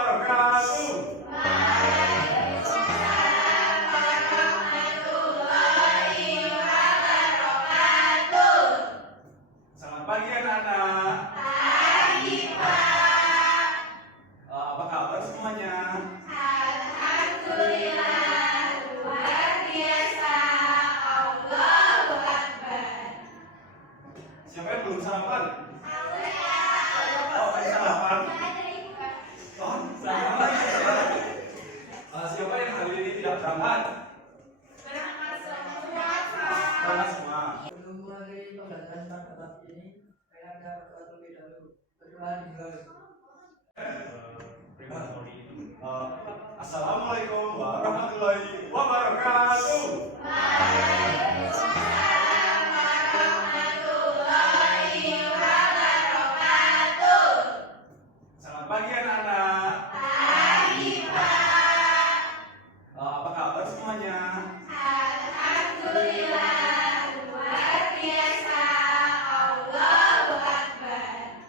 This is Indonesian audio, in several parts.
wabarakatuh. Waalaikumsalam warahmatullahi wabarakatuh. Selamat pagi anak-anak. Pagi, Pak. Apa kabar semuanya? Alhamdulillah, luar biasa. Allahu Akbar. Siapa yang belum sarapan? Saya. Oh, tadi sarapan. Oh, sarapan. Siapa yang hari ini tidak berangkat? Berangkat semua, Pak. Berangkat semua. Sebelum mulai pembelajaran pada pagi ini, saya ada berdoa terlebih dahulu. Berdoa dimulai. Assalamualaikum warahmatullahi wabarakatuh. Waalaikumsalam warahmatullahi wabarakatuh. Selamat pagi anak-anak. Pagi, Pak. Apa kabar semuanya? Alhamdulillah, luar biasa. Allahu Akbar.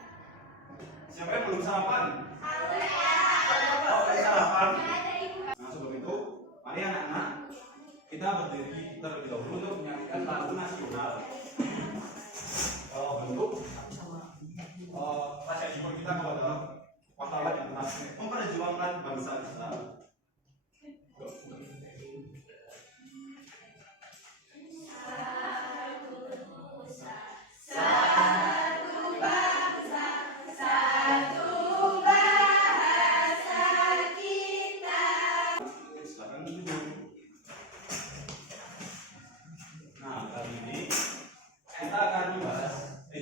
Siapa yang belum sarapan? Saya. Oh, tadi sarapan. Nah, sebelum itu, mari anak-anak kita berdiri terlebih dahulu untuk menyanyikan lagu nasional. Bentuk rasa syukur kita kepada pahlawan yang telah memperjuangkan bangsa kita. Satu bangsa, satu bahasa kita. Silakan duduk. Nah, kali ini kita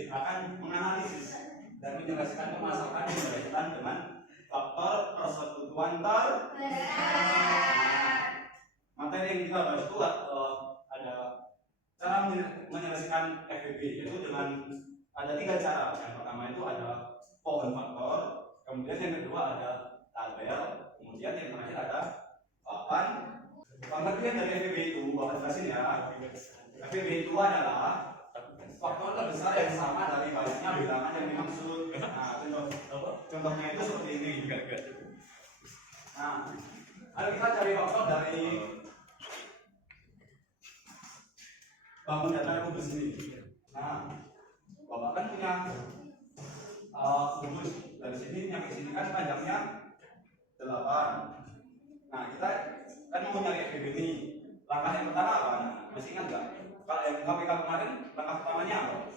akan menganalisis dan menjelaskan pemasakan yang berkaitan dengan faktor persekutuan materi yang kita bahas itu ada cara menyelesaikan FBB, yaitu dengan ada 3 cara. Yang pertama itu ada pohon faktor, kemudian yang kedua ada tabel, kemudian yang terakhir ada papan. Pengertian dari FBB itu, Bapak jelasin ya. FBB itu adalah faktor terbesar yang sama dari banyaknya bilangan yang dimaksud. Nah, contohnya itu seperti ini. Nah, ayo kita cari faktor dari bangun data kubus ini. Nah, Bapak kan punya kubus dari sini yang ke sini kan panjangnya 8. Nah, kita kan mau nyari FBB ini. Langkah yang pertama apa? Masih ingat nggak? Kalau yang KPK kemarin, langkah pertamanya apa?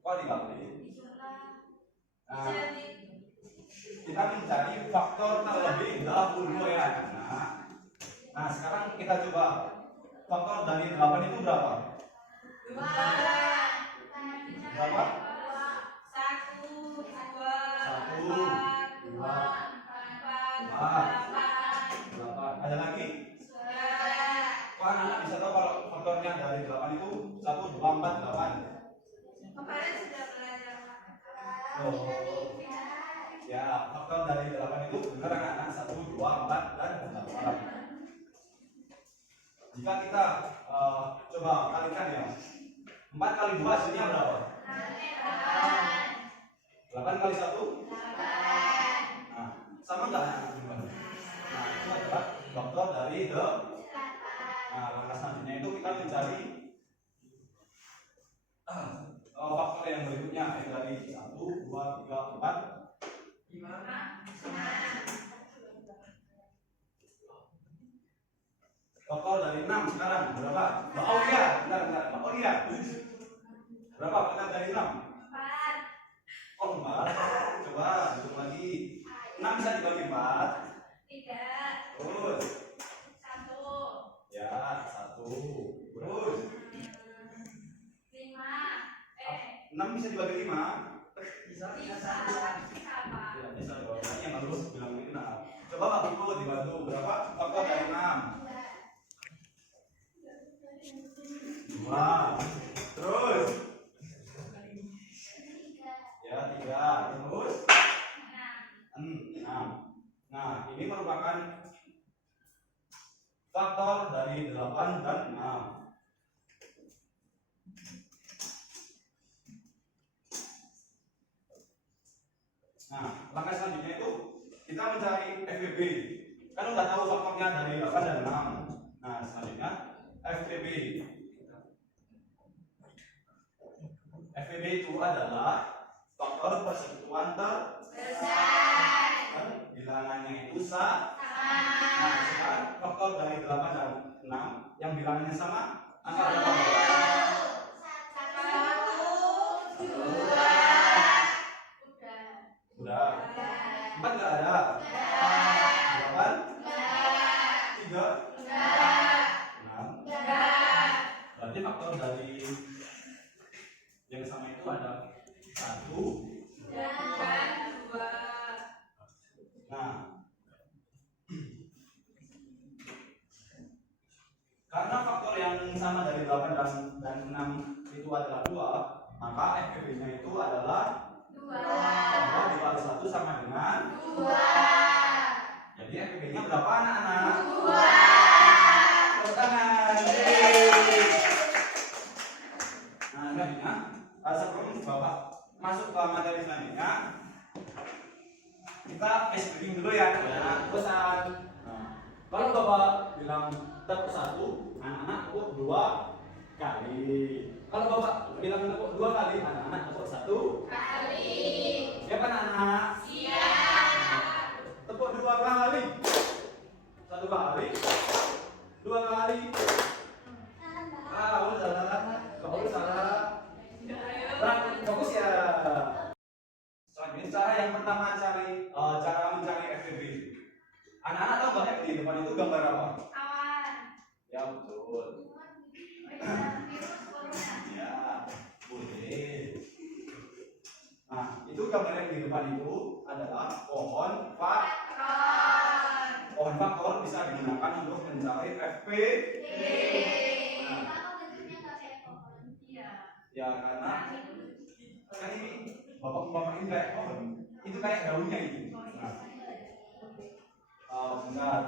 Kok dikali? Nah, kita mencari faktor terlebih dahulu ya. Nah, sekarang kita coba faktor dari 8 itu berapa? Berapa? 8. Ada lagi? Kok anak-anak bisa tahu kalau faktornya dari 8 itu 1, 2, 4, 8? Kemarin sudah belajar. Oh. Ya, faktor dari 8 itu benar anak-anak 1, 2, 4, dan 8. Jika kita coba kalikan ya, 4 kali 2 hasilnya berapa? 8 kali 1? Nah, sama nggak? Nah, itu adalah faktor dari Nah, langkah selanjutnya itu kita mencari faktor yang berikutnya, yaitu dari 1, 2, 3, 4, 5. faktor dari 6 sekarang berapa? Oh iya, bentar. Oh iya. Berapa faktor dari 6? 4. Oh, 4. Coba hitung lagi. 6 bisa dibagi 4. 3. Terus 1. ya, 1. Terus 5. 6 bisa dibagi 5. Bisa. Sama. Ya, bisa dong. Yang harus bilang ini. Nah, coba Pak Piko dibantu. Berapa faktor dari 6? 2. Terus ya, 3. Terus 6. Nah, ini merupakan faktor dari 8 dan 6. Nah, langkah selanjutnya itu kita mencari FVB. Kan udah tahu faktornya dari 8 dan 6. Nah, selanjutnya FVB. FVB itu adalah faktor persekutuan terbesar. Bilangannya itu sama. Nah, sekarang faktor dari 8 dan 6 yang bilangannya sama angka berapa? 1, 2. Udah. 4 nggak ada. 8, 3, 6. Berarti faktor dari yang sama itu ada 1. Nah, karena faktor yang sama dari 8 dan 6 itu adalah 2, maka FVB-nya itu adalah 2 dikali 1 sama dengan 2. Jadi FVB-nya berapa anak-anak? 2. Tepuk tangan. Nah, selanjutnya sebelum Bapak masuk ke materi selanjutnya, kita explaining dulu ya. Nah, pesan. Nah, kalau Bapak bilang tepuk 1, anak-anak tepuk 2 kali. Kalau Bapak bilang tepuk 2 kali, anak-anak tepuk 1 Kali. siap anak-anak? Siap. Tepuk 2 kali. 1 kali. 2 kali. Kamu salah. Kamu salah. Terang, fokus ya. Selanjutnya cara yang pertama cara mencari FVB. Anak-anak tahu nggak di depan itu gambar apa? Awan. Ya betul. Virus corona. Ya boleh. Nah itu gambar yang di depan itu adalah pohon Faktor. pohon faktor bisa digunakan untuk mencari FVB. Nah, Iya. ya karena kan ini bapak ini kayak pohon, itu kayak daunnya itu. Bentar.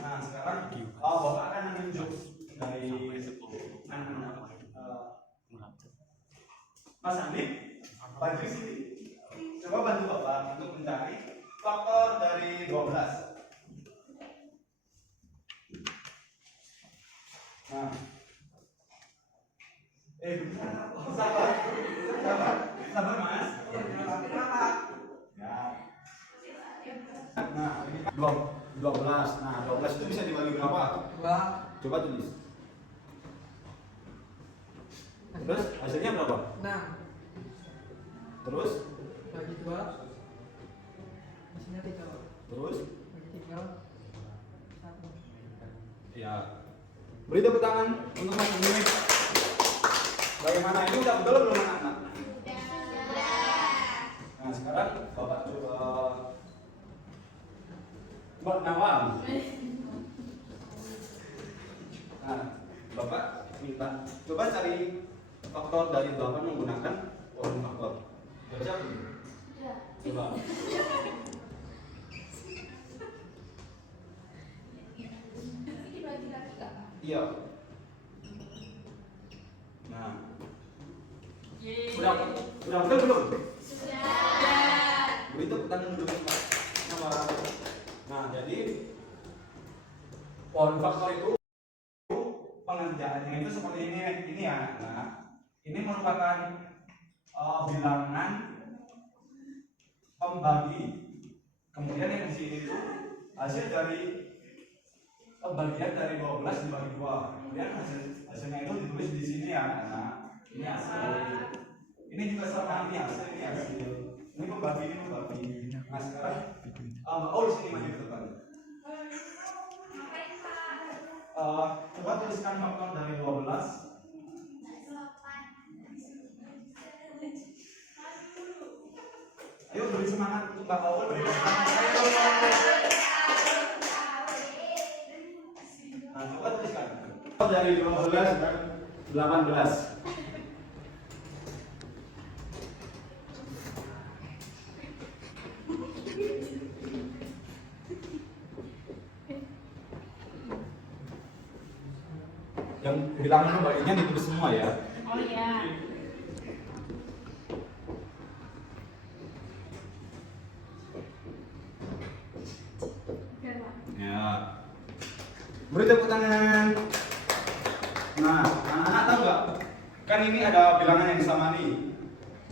Nah sekarang bapak akan menunjuk dari Mas Hanif, bantu sini. Coba bantu bapak untuk mencari faktor dari 12. Nah, sabar mas. Ya. Nah, ini kan 12. Nah, 12 itu bisa dibagi berapa? 2, Coba tulis. Terus hasilnya berapa? 6 Terus? bagi 2 hasilnya 3. Terus? Bagi 3 1. Ya. Beri tepuk tangan untuk Mas Hanif. Bagaimana ini udah betul belum anak-anak? Nah sekarang bapak coba buat nawam. Nah bapak minta coba cari faktor dari 8 menggunakan pohon faktor. Bisa? Coba. Iya. Nah. Udah betul belum? Beri tepuk tangan dulu Pak. Nah, jadi pohon faktor itu pengerjaannya itu seperti ini ya. Nah, ini merupakan bilangan pembagi. Kemudian yang di sini itu hasil dari bagian dari 12 dibagi 2. Kemudian hasilnya itu ditulis di sini ya. Nah, ini hasil. Ini juga sama ini hasil. Ini pembagi, ini pembagi. Nah sekarang di sini maju ke depan. Coba tuliskan faktor dari 12. Ayo beri semangat untuk Mbak Paul, beri semangat. Nah, coba tuliskan dari 12 dan 18. Yang bilangan baginya ditulis semua ya. Oh iya. Beri tepuk tangan. Nah, anak-anak tahu nggak? Kan ini ada bilangan yang sama nih.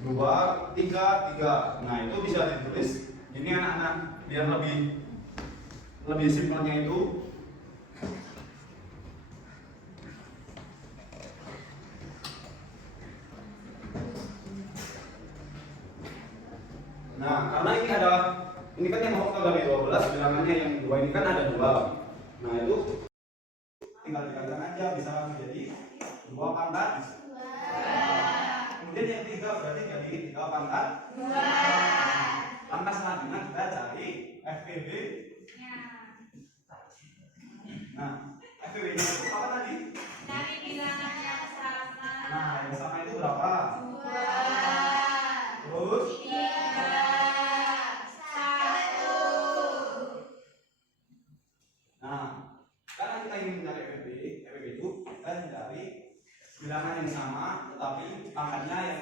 2, 3, 3. Nah, itu bisa ditulis. Ini anak-anak biar lebih simpelnya itu. Nah, karena ini kan yang faktor dari 12, bilangannya yang 2 ini kan ada 2. Nah, itu tinggal dikalikan aja, bisa menjadi 2 pangkat 2. Kemudian yang 3 berarti jadi 3 pangkat 2. Langkah selanjutnya kita cari FPB. Nah, FPB nya itu apa tadi? Dari bilangan yang sama. Nah, yang sama itu berapa? 2, Terus 3, 1. Nah, karena kita ingin mencari FPB itu kita mencari bilangan yang sama, tetapi pangkatnya yang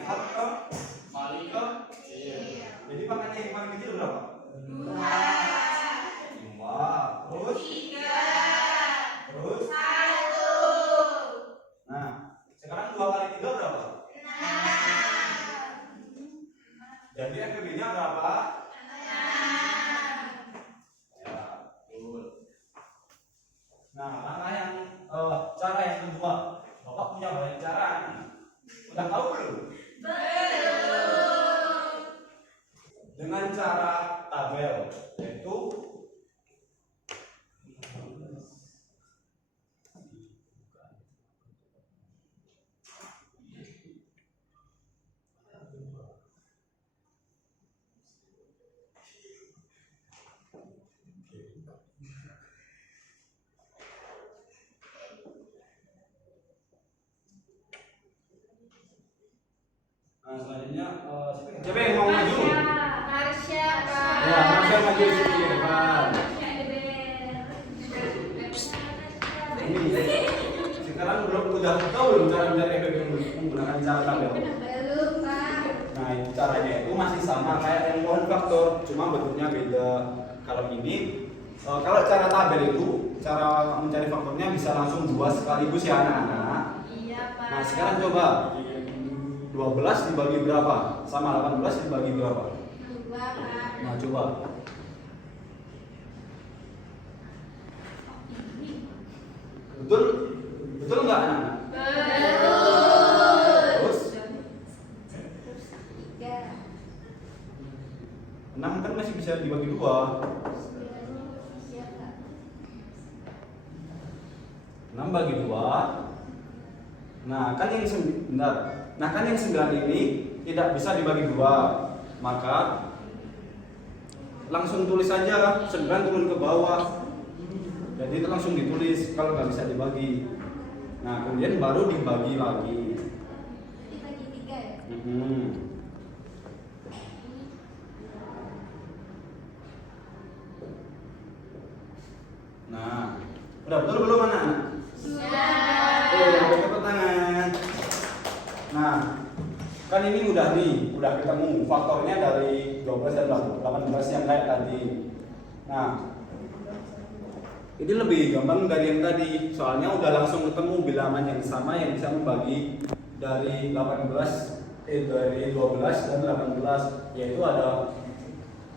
paling kecil. Jadi pangkatnya yang paling kecil berapa? 2. Terus 3. Terus 1. Nah, sekarang 2 kali 3 berapa? 6. Jadi FPB nya berapa? 6. Ya, betul. Nah, langkah yang cara yang kedua, Bapak punya banyak cara. Udah tahu belum? Belum. Dengan cara tabel, yaitu nah, selanjutnya siapa yang mau maju? Marsha, Pak. Ya, Marsha maju di sini ke depan. Ini sekarang udah tahu belum cara mencari FPB menggunakan cara tabel? Belum, Pak. Nah, itu caranya itu masih sama kayak yang pohon faktor, cuma bentuknya beda. Kalau ini, kalau cara tabel itu, cara mencari faktornya bisa langsung 2 sekaligus ya anak-anak. Iya, Pak. Nah, sekarang coba 12 dibagi berapa? Sama 18 dibagi berapa? 2, Pak. Nah, coba. Betul? Betul nggak anak-anak? Terus 6 kan masih bisa dibagi 2. 6 bagi 2. Nah, kan yang 9 ini tidak bisa dibagi 2. Maka langsung tulis saja 9 turun ke bawah. Jadi itu langsung ditulis kalau nggak bisa dibagi. Nah, kemudian baru dibagi lagi. Dibagi 3 ya? Nah, udah betul belum anak-anak? Sudah. Tepuk tangan. Nah, kan ini udah ketemu faktornya dari 12 dan 18 yang kayak tadi. Nah, ini lebih gampang dari yang tadi, soalnya udah langsung ketemu bilangan yang sama yang bisa membagi dari 12 dan 18, yaitu ada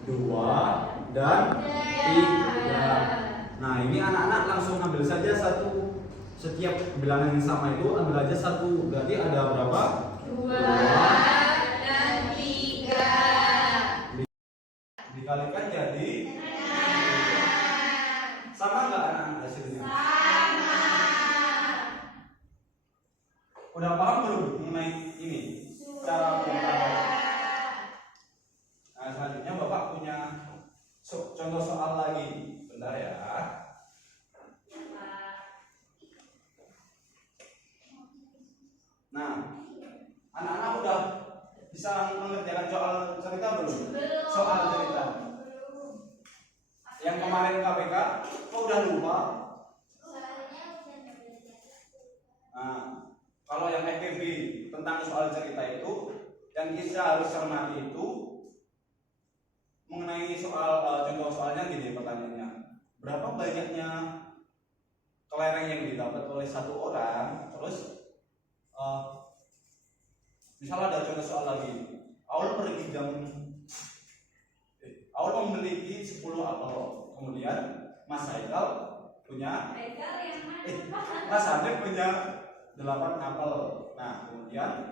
2 dan 3. Nah, ini anak-anak langsung ambil saja satu. Setiap bilangan yang sama itu ambil aja satu. Berarti ada berapa? 2 dan 3. Dikalikan jadi 6. Sama nggak anak-anak hasilnya? Sama. Udah paham belum mengenai ini? Cara pengetahuan. Nah, selanjutnya Bapak punya contoh soal lagi. Bentar ya. Nah, anak-anak udah bisa mengerjakan soal cerita belum? Belum. Soal cerita. Yang kemarin KPK, kok udah lupa? Nah, kalau yang FPB tentang soal cerita itu, yang kita harus cermati itu mengenai soal contoh soalnya gini pertanyaannya. Berapa banyaknya kelereng yang didapat oleh satu orang, terus misalnya ada contoh soal lagi, Aul memiliki 10 apel, kemudian Mas Haikal punya Mas Hanif punya 8 apel. Nah, kemudian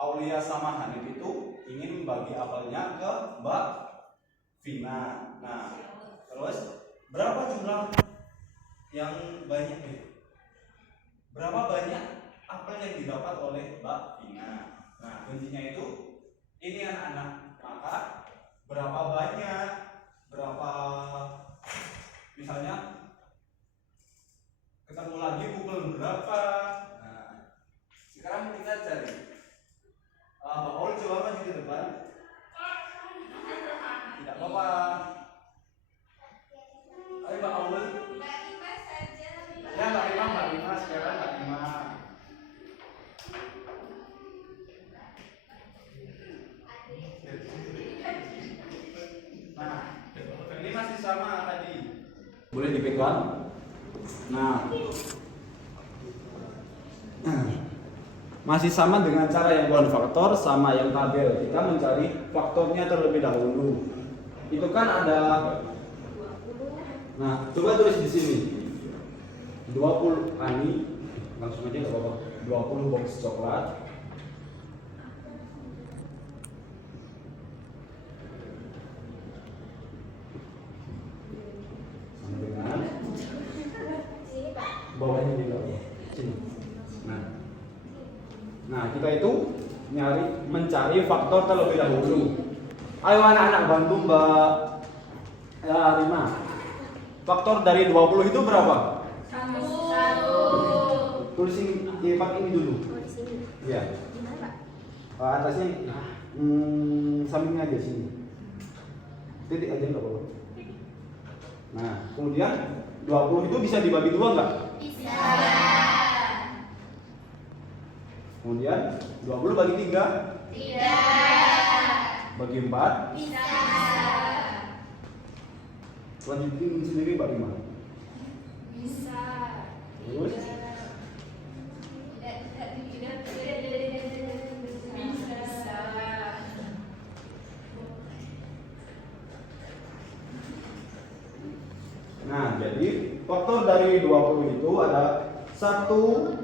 Aulia sama Hanif itu ingin membagi apelnya ke Mbak Vina. Nah, terus berapa jumlah yang banyak nih? Berapa banyak apel yang didapat oleh Mbak Vina? Nah, kuncinya itu ini anak-anak. Maka berapa banyak? Berapa? Misalnya ketemu lagi pukul berapa? Nah, sekarang kita cari. Mbak Aul coba maju ke depan. Tidak apa-apa. Ayo Mbak Aul. Ya Mbak Rima sekarang Mbak Rima. Nah, ini masih sama tadi. Boleh dipegang. Nah, masih sama dengan cara yang bukan faktor sama yang tabel. Kita mencari faktornya terlebih dahulu. Itu kan ada. Nah, coba tulis di sini. 20 ani, langsung aja nggak apa-apa. 20 box coklat. Sama dengan bawahnya juga. Sini. Nah, kita itu mencari faktor terlebih dahulu. Ayo anak-anak bantu Mbak Rima. Faktor dari 20 itu berapa? 1. Tulisin di part ini dulu. Oh, di sini. Iya. Gimana, Pak? Atasnya sampingnya aja sini. Titik aja enggak apa-apa. Nah, kemudian 20 itu bisa dibagi dua enggak? Bisa. Kemudian 20 bagi 3? Tidak. Bagi 4? Bisa. Lanjutin sendiri Mbak Rima. Bisa. Terus? Bisa. Nah, jadi faktor dari 20 itu ada 1, 2,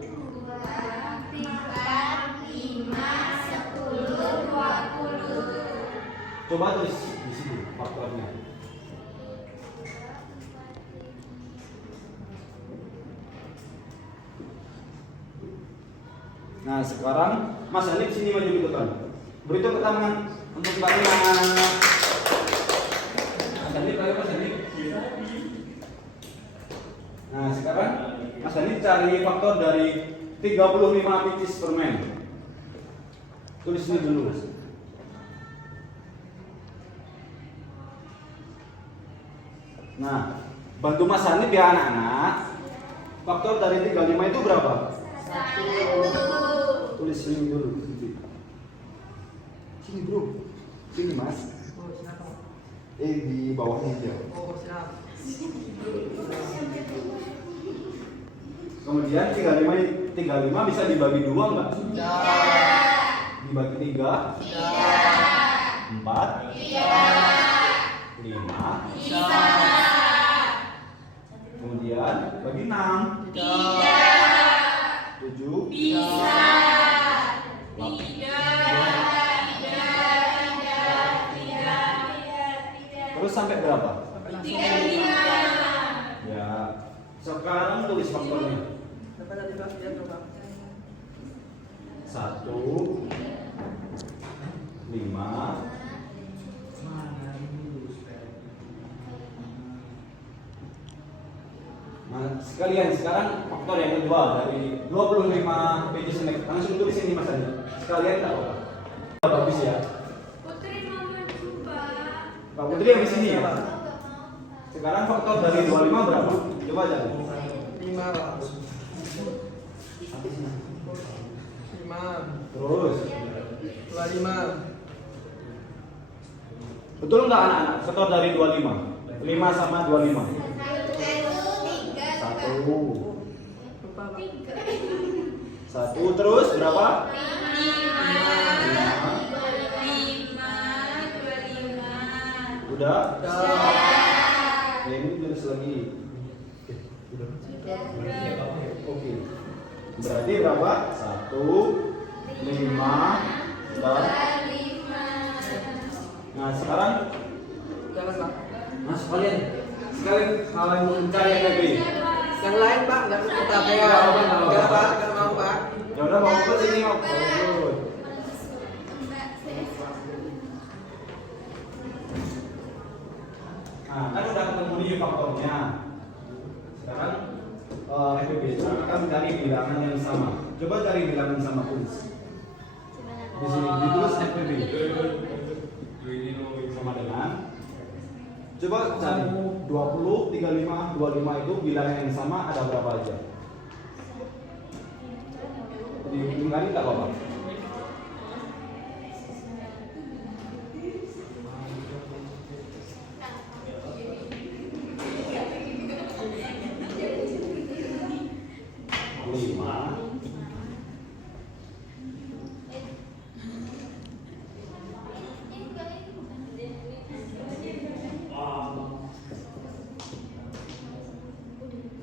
3, 5, 10, 20. coba tulis di sini faktornya. Nah, sekarang Mas Hanif sini maju ke depan. Beri tepuk tangan untuk Mbak Rima. Mas Hanif, ayo Mas Hanif. Nah, sekarang Mas Hanif cari faktor dari 35 pieces permen. Tulis ini dulu. Nah, bantu Mas Hanif ya anak-anak. Faktor dari 35 itu berapa? 1. Tulis sini dulu. Sini bro. Sini Mas. Oh, siapa? Di bawahnya aja. Oh, siapa? Kemudian 35 bisa dibagi 2 enggak? Tidak. Dibagi 3? Tidak. 4? Tidak. 5? Bisa. Kemudian bagi 6? Tidak. 7? Bisa. 8? Terus sampai berapa? Ya. Sekarang tulis faktornya. Dapat tadi Pak, lihat coba. 1, 5. Nah, sekalian sekarang faktor yang kedua dari 25 pages ini. Langsung tulis ini Mas Andi. Sekalian tak apa-apa. Bagus ya. Putri mau maju, Pak. Pak Putri yang di sini ya. Sekarang faktor dari 25 berapa? Coba aja. 5 Pak. 5. Terus. 25. Betul nggak anak-anak? Faktor dari 25. 5 sama 25. 1, 3, 1, Satu. Lupa Pak. Satu terus berapa? 5. Udah? Udah. Ya, ini tulis lagi. Udah. Oke. Berarti berapa? 1, 5, dan nah sekarang Jangan Pak. mas kalian mencari FVB. Yang lain Pak, nggak kita Nggak pegang. apa-apa, nggak Nggak apa-apa. Pak, nggak mau Pak. Ya udah mau ke sini mau. Good. Nah, kan udah ketemu nih faktornya. Sekarang FVB sekarang kita mencari bilangan yang sama. Coba cari bilangan sama tulis. Di sini ditulis FVB sama dengan coba cari 20, 35, 25 itu bilangan yang sama ada berapa aja? Dihitung kali tak apa-apa. Lima.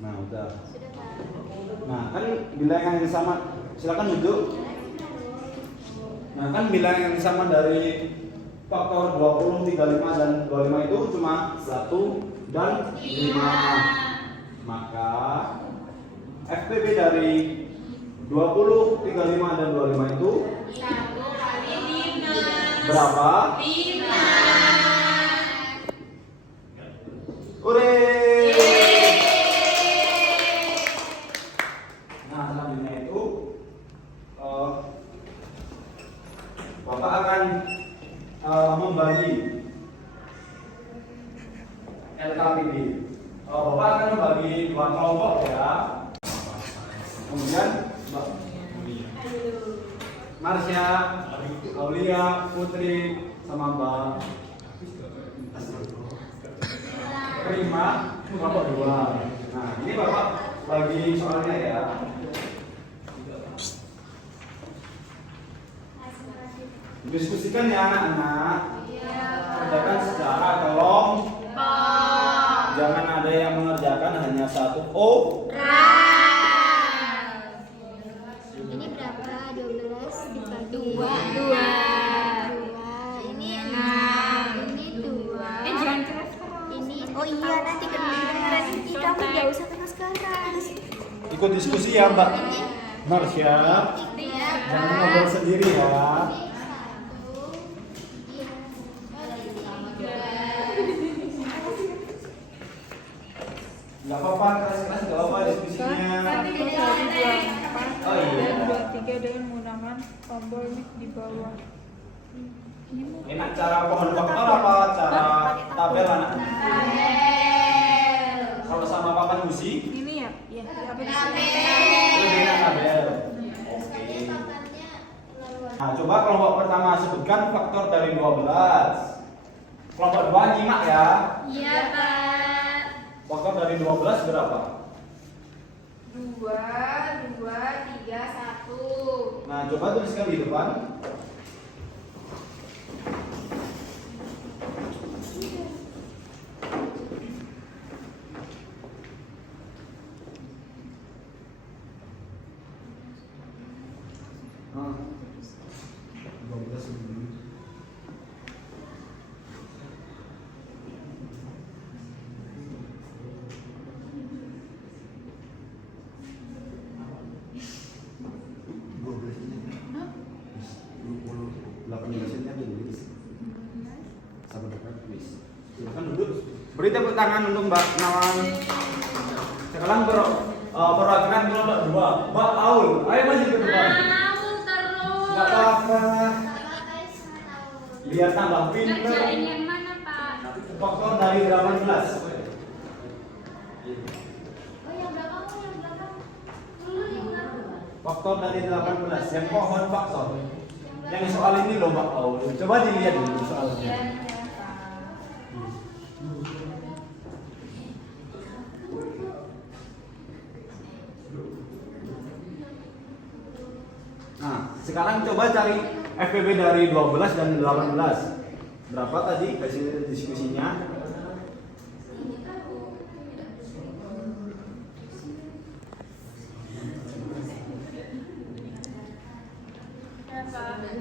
Nah, udah. Nah, kan bilangan yang sama. Silakan duduk. Nah, kan bilangan yang sama dari faktor 20, 35 dan 25 itu cuma 1 dan 5. Maka FPB dari 20, 35 dan 25 itu 1 kali 5. berapa? 5. Ure. Nah, selanjutnya itu Bapak akan membagi LKPD. Bapak akan membagi 2 kelompok ya. Kemudian Marsha, Aulia, Putri, sama Mbak Prima, kelompok 2. Nah, ini Bapak bagi soalnya ya. Diskusikan ya anak-anak. Kerjakan secara kelompok. Jangan ada yang mengerjakan hanya satu Ini berapa? 12 dibagi 2. Ini 6. Ini 2. Jangan keras keras. Ini oh iya nanti kedengeran ini kamu enggak usah keras keras. Ikut diskusi ya Mbak Marsha. Jangan ngobrol sendiri ya. Nggak apa-apa, keras-keras nggak apa-apa diskusinya. Nanti kalau dibuat apa? Oh, iya. Dan 23 dengan menggunakan tombol mic di bawah. Enak cara pohon faktor apa cara tabel anak? Kalau sama papan usi, Ini ya? Iya. Apa di lebih enak tabel. Oke. Nah, coba kelompok pertama sebutkan faktor dari 12. Kelompok 2 nyimak ya. Iya, Pak. Faktor dari 12 berapa? 2, 3, 1. Nah, coba tuliskan di depan. Ah, 12 ini. Silakan duduk. Beri tepuk tangan untuk Mbak Nawan. Sekarang perwakilan kelompok 2. Mbak Aul, ayo maju ke depan. Nggak apa-apa. Biar tambah pintar. Ngerjain yang mana, Pak? Faktor dari 18. Oh, yang belakang, yang belakang. Dulu yang belakang. Faktor dari 18. Yang pohon faktor. Yang soal ini loh Mbak Aul. Coba dilihat dulu soalnya. sekarang coba cari FPB dari 12 dan 18. Berapa tadi hasil diskusinya?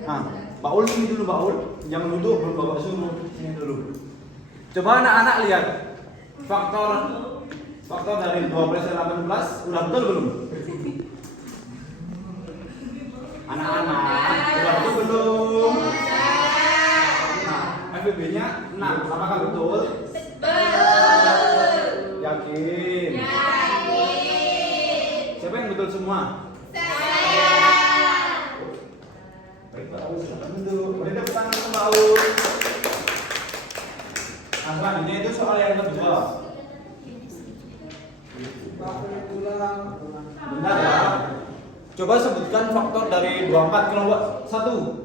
Nah, Pak Ul sini dulu, Pak Ul. Jangan duduk, belum Bapak suruh. Sini dulu. Coba anak-anak lihat faktor dari 12 dan 18 udah betul belum? Anak-anak, udah betul belum? Nah, FBB-nya 6. Apakah betul? Betul. Yakin? Yakin. Siapa yang betul semua? Baik, Pak Aul, silakan duduk. Beri tepuk tangan untuk Pak Aul. Nah, selanjutnya itu soal yang kedua. Benar ya? Coba sebutkan faktor dari 24 kelompok 1.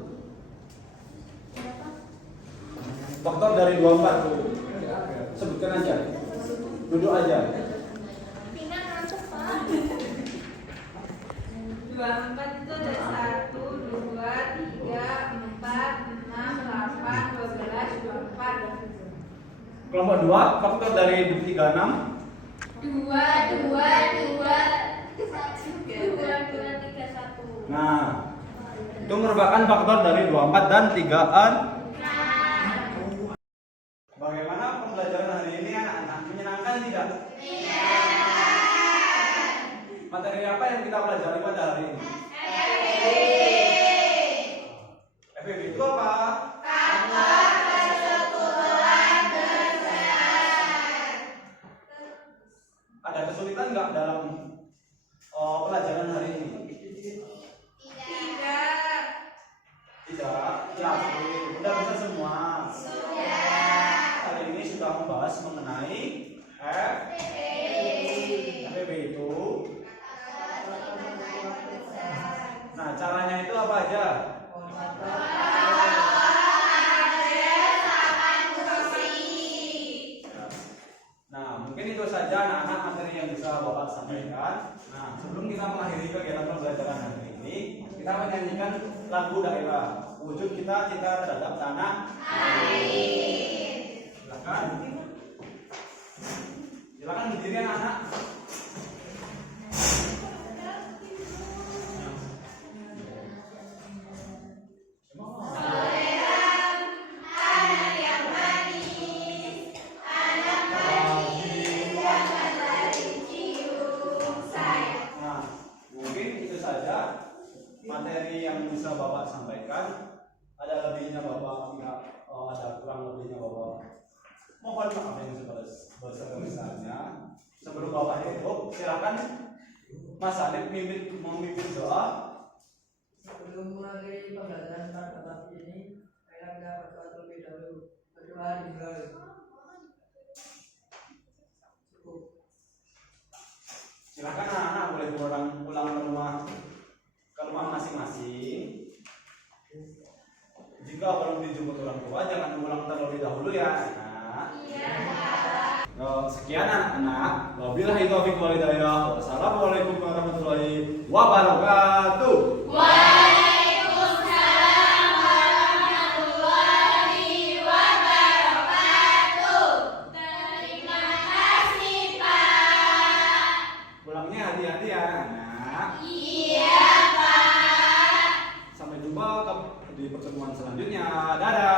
Faktor dari 24. Sebutkan aja. Duduk aja. 24 itu ada 1, 2, 3, 4, 6, 8, 12, 24. Kelompok 2, faktor dari 36. 2, 2, 2, 1. Nah, itu merupakan faktor dari 24 dan 3-an. Bagaimana pembelajaran hari ini anak-anak? Menyenangkan tidak? Materi apa yang kita pelajari pada hari ini? FBB itu apa? Ada kesulitan nggak dalam pelajaran hari ini? Tidak. Yakin? Udah bisa semua? Hari ini sudah membahas mengenai FBB itu. Nah, caranya itu apa aja? Nah, mungkin itu saja anak-anak materi yang bisa Bapak sampaikan. Nah, sebelum kita mengakhiri kegiatan pembelajaran hari ini, kita menyanyikan lagu daerah. Wujud kita cinta terhadap tanah air. Silakan. Silakan berdiri anak-anak. Materi yang bisa Bapak sampaikan. Ada lebihnya Bapak, ada kurang lebihnya Bapak. Mohon maaf yang sebesar-besarnya. Sebelum Bapak tutup, silakan Mas Hanif memimpin doa. Sebelum mengakhiri pembelajaran pada pagi ini, saya akan berdoa terlebih dahulu. Berdoa dimulai. Cukup. Silakan anak-anak boleh pulang ke rumah masing-masing. Jika belum dijemput orang tua, jangan pulang terlebih dahulu ya anak. Sekian anak-anak. Wabillahi taufiq wal hidayah. Wassalamualaikum warahmatullahi wabarakatuh. Waalaikumsalam warahmatullahi wabarakatuh. Terima kasih, Pak. Pulangnya hati-hati ya anak. Iya, Pak. Sampai jumpa di pertemuan selanjutnya. Dadah.